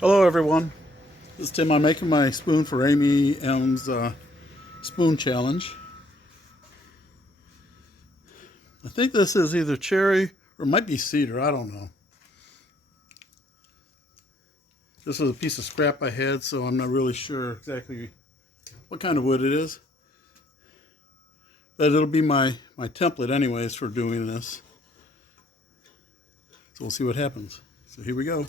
Hello everyone, this is Tim. I'm making my spoon for AmyM's spoon challenge. I think this is either cherry or it might be cedar, I don't know. This is a piece of scrap I had, so I'm not really sure exactly what kind of wood it is. But it'll be my template anyways for doing this. So we'll see what happens. So here we go.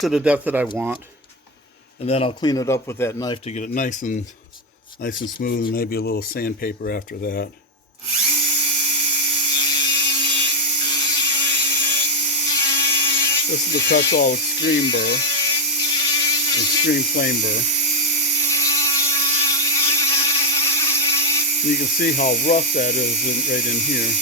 to the depth that I want, and then I'll clean it up with that knife to get it nice and smooth, and maybe a little sandpaper after that. This is the Quetzal Extreme Burr, Extreme Flame Burr. And you can see how rough that is right in here.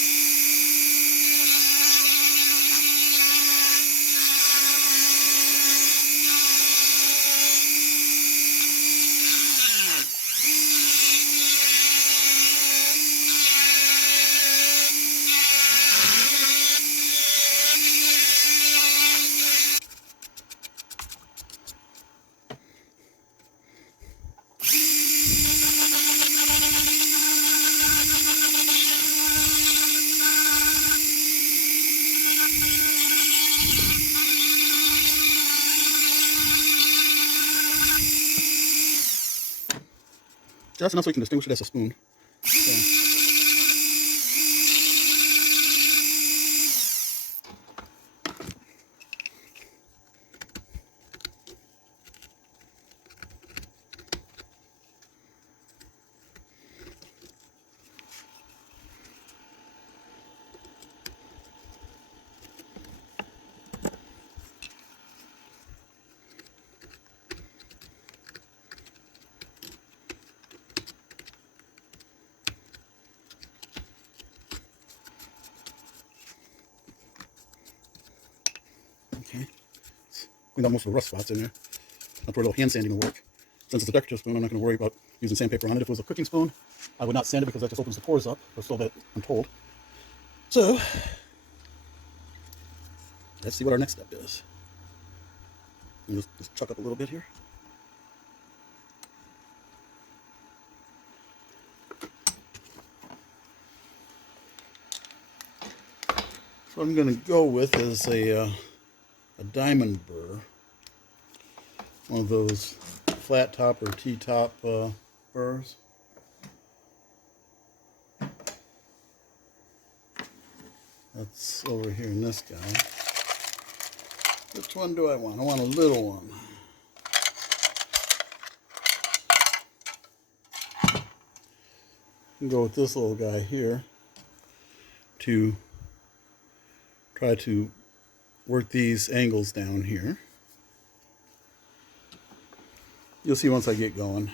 Just enough so you can distinguish it as a spoon. So. Okay, cleaned out most of the rough spots in there. Not where a little hand sanding will work. Since it's a decorative spoon, I'm not going to worry about using sandpaper on it. If it was a cooking spoon, I would not sand it because that just opens the pores up, or so that I'm told. So, let's see what our next step is. Just chuck up a little bit here. So what I'm going to go with is a diamond burr. One of those flat top or T-top burrs. That's over here in this guy. Which one do I want? I want a little one. I can go with this little guy here to try to work these angles down here. You'll see once I get going.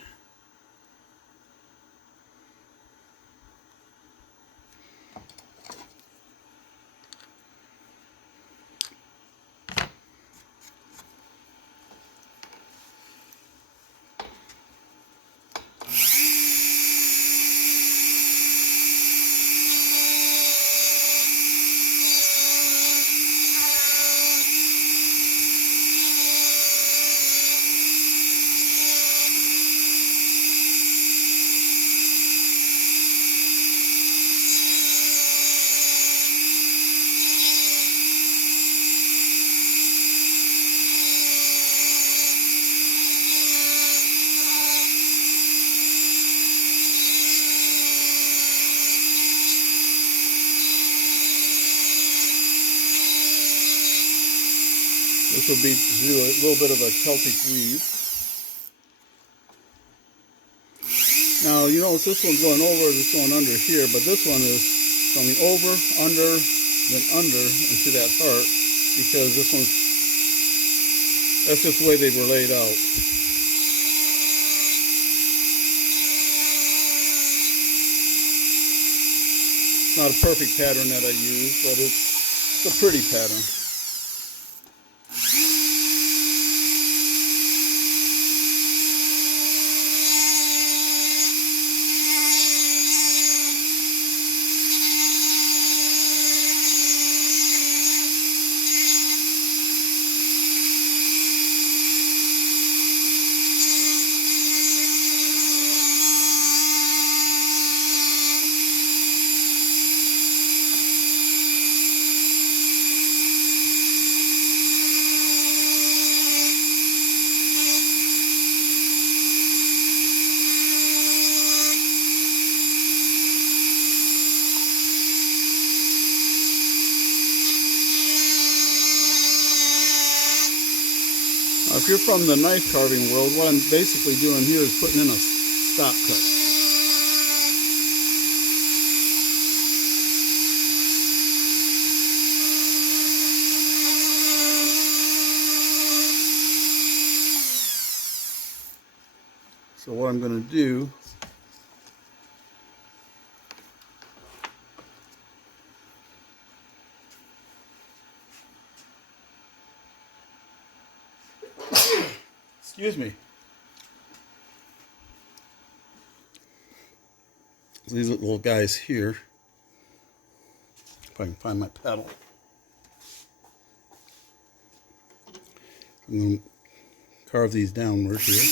This will be do a little bit of a Celtic weave. Now, you notice this one's going over, it's going under here, but this one is going over, under, then under into that heart, because this one's, that's just the way they were laid out. It's not a perfect pattern that I use, but it's a pretty pattern. if you're from the knife carving world, what I'm basically doing here is putting in a stop cut. So what I'm going to do excuse me. These little guys here, if I can find my pedal. I'm going to carve these downward here.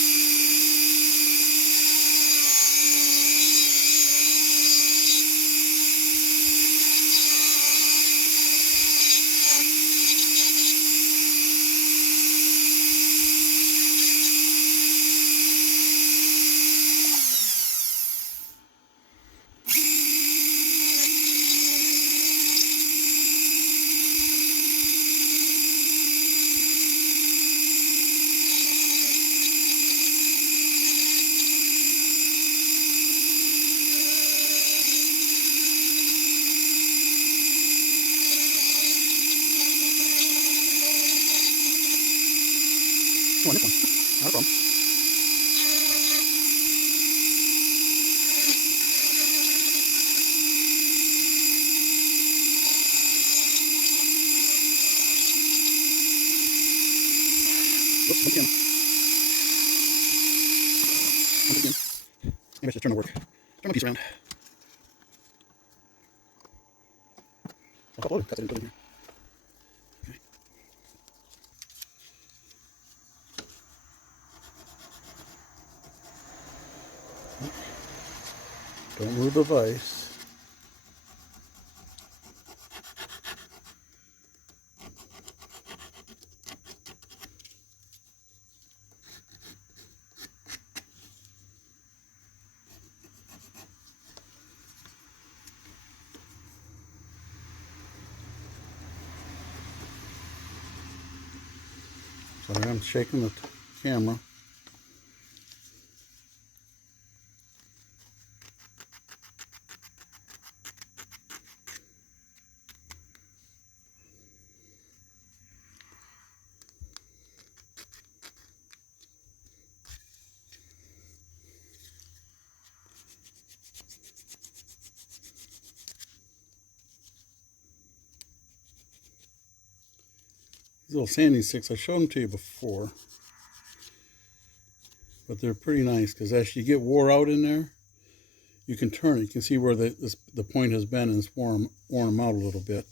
Come on, this one. Not a problem. Oops, once again. Once again. Maybe I should turn the work. Turn my piece around. A couple other cuts I didn't put in here. Okay. Don't move the vise. Sorry, I'm shaking the camera. These little sanding sticks, I showed them to you before, but they're pretty nice because as you get wore out in there, you can turn it. You can see where the point has been, and it's worn them out a little bit.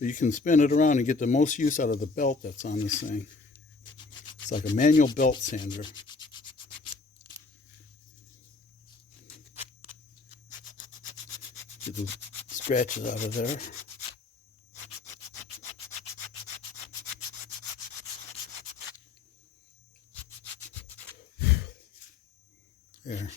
But you can spin it around and get the most use out of the belt that's on this thing. It's like a manual belt sander. Get those scratches out of there. There.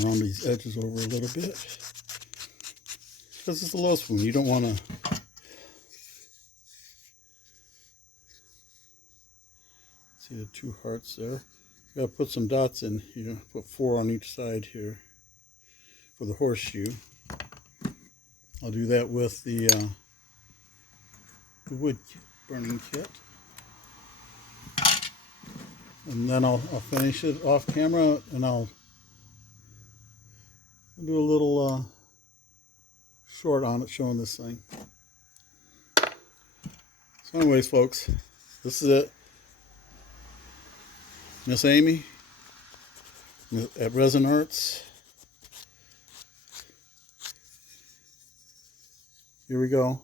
Round these edges over a little bit. This is the low spoon. You don't want to see the two hearts there. You got to put some dots in here. Put 4 on each side here for the horseshoe. I'll do that with the wood burning kit, and then I'll finish it off camera, and I'll do a little short on it showing this thing. So anyways, folks, this is it. Miss Amy at ResinatingArts. Here we go.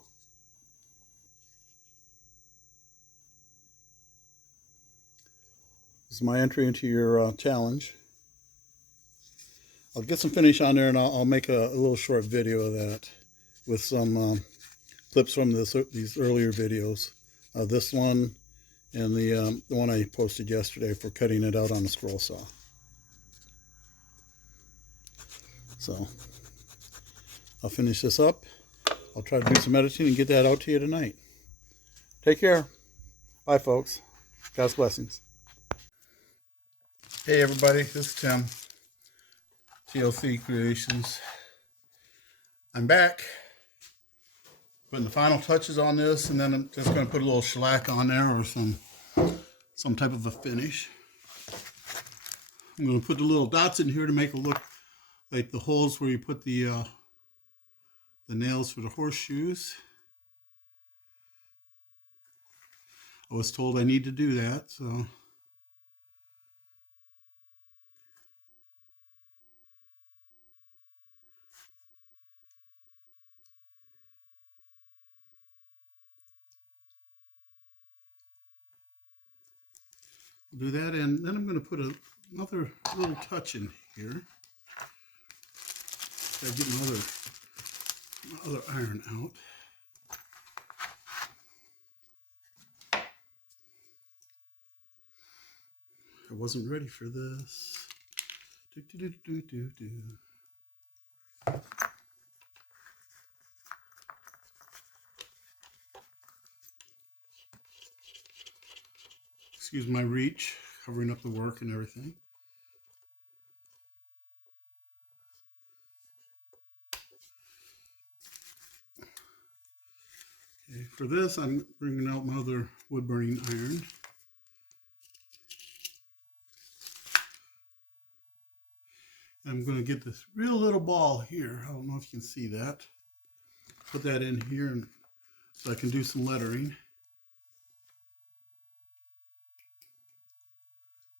This is my entry into your challenge. I'll get some finish on there, and I'll make a little short video of that with some clips from these earlier videos This one and the one I posted yesterday for cutting it out on a scroll saw. So I'll finish this up. I'll try to do some editing and get that out to you tonight. Take care. Bye, folks. God's blessings. Hey, everybody. This is Tim. TLC Creations. I'm back. Putting the final touches on this, and then I'm just going to put a little shellac on there or some type of a finish. I'm going to put the little dots in here to make it look like the holes where you put the nails for the horseshoes. I was told I need to do that, so I'll do that, and then I'm going to put another little touch in here. Gotta get my other iron out. I wasn't ready for this. Excuse my reach, covering up the work and everything. Okay, for this, I'm bringing out my other wood burning iron. I'm going to get this real little ball here. I don't know if you can see that. Put that in here and so I can do some lettering.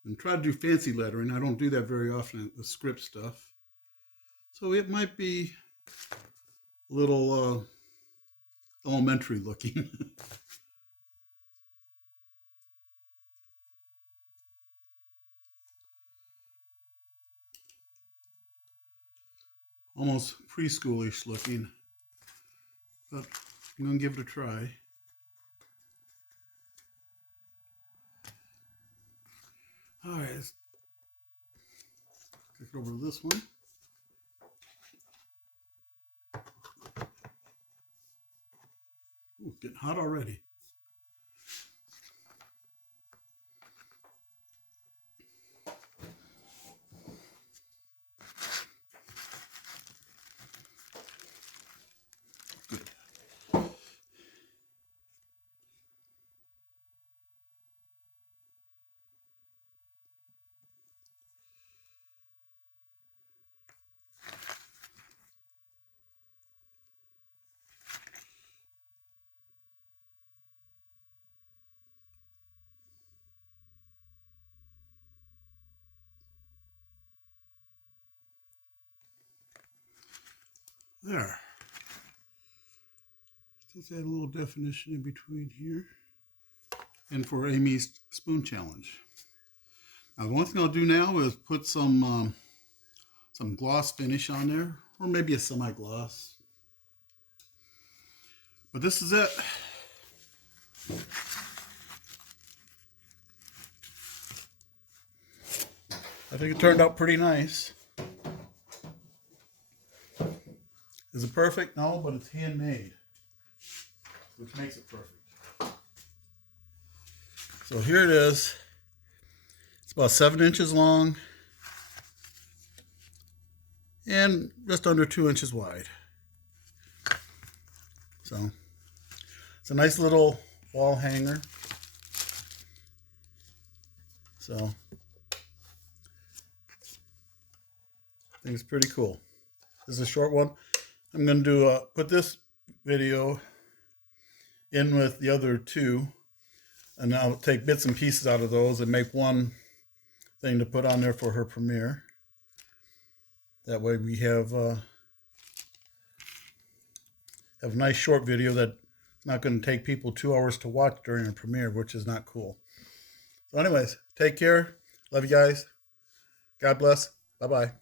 And try to do fancy lettering. I don't do that very often, the script stuff. So it might be a little elementary looking. Almost preschoolish looking, but I'm going to give it a try. All right, let's kick it over to this one. Ooh, it's getting hot already. There. Let's add a little definition in between here. And for Amy's spoon challenge. Now the one thing I'll do now is put some gloss finish on there, or maybe a semi-gloss. But this is it. I think it turned out pretty nice. Is it perfect? No, but it's handmade, which makes it perfect. So here it is. It's about 7 inches long and just under 2 inches wide. So it's a nice little wall hanger. So I think it's pretty cool. This is a short one. I'm going to put this video in with the other two, and I'll take bits and pieces out of those and make one thing to put on there for her premiere. That way we have a nice short video that's not going to take people 2 hours to watch during a premiere, which is not cool. So anyways, take care. Love you guys. God bless. Bye-bye.